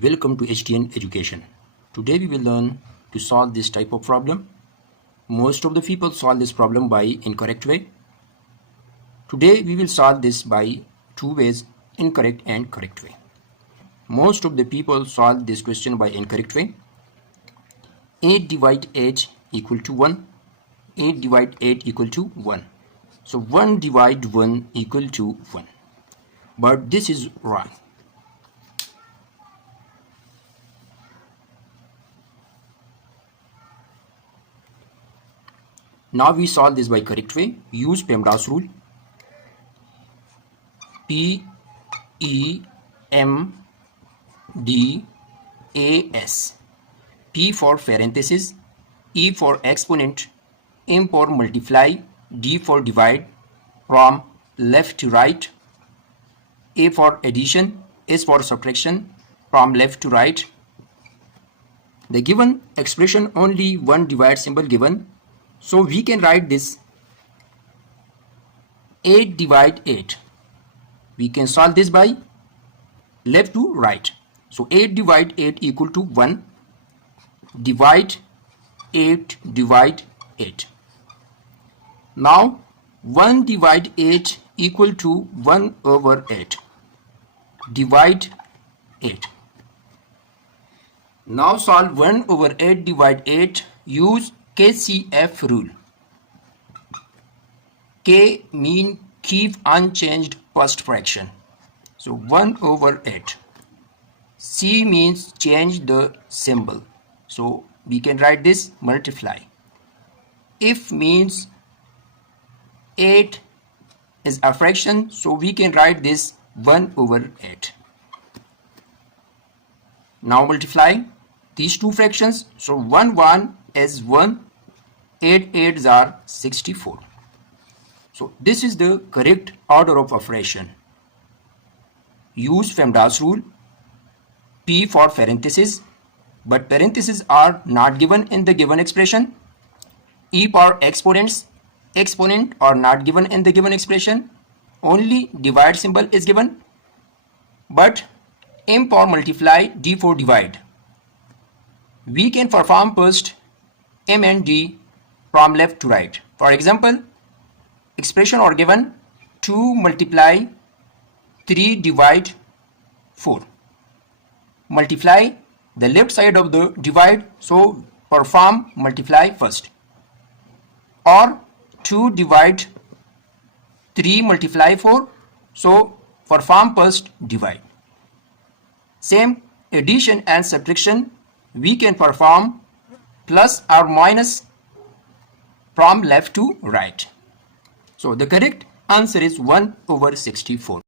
Welcome to HTN Education. Today we will learn to solve this type of problem. Most of the people solve this problem by incorrect way. Today we will solve this by two ways, incorrect and correct way. Most of the people solve this question by incorrect way. 8 divide 8 equal to 1. 8 divide 8 equal to 1. So 1 divide 1 equal to 1. But this is wrong. Now we solve this by correct way. Use PEMDAS rule. PEMDAS. P for parenthesis, E for exponent, M for multiply, D for divide, from left to right, A for addition, S for subtraction, from left to right. The given expression only one divide symbol given, so we can write this 8 divide 8. We can solve this by left to right. So 8 divide 8 equal to 1. Divide 8 divide 8. Now 1 divide 8 equal to 1 over 8. Divide 8. Now solve 1 over 8 divide 8. Use KCF rule. K mean keep unchanged first fraction. So 1 over 8. C means change the symbol. So we can write this multiply. If means 8 is a fraction, so we can write this 1 over 8. Now multiply these two fractions. So 1 is 1, 8 8s are 64. So this is the correct order of operation. Use PEMDAS rule. P for parenthesis, but parentheses are not given in the given expression. E for exponents, exponent are not given in the given expression. Only divide symbol is given. But M for multiply, D for divide. We can perform first M and D from left to right. For example, expression are given 2 multiply 3 divide 4. Multiply the left side of the divide, so perform multiply first. Or 2 divide 3 multiply 4, so perform first divide. Same addition and subtraction, we can perform plus or minus from left to right. So the correct answer is 1 over 64.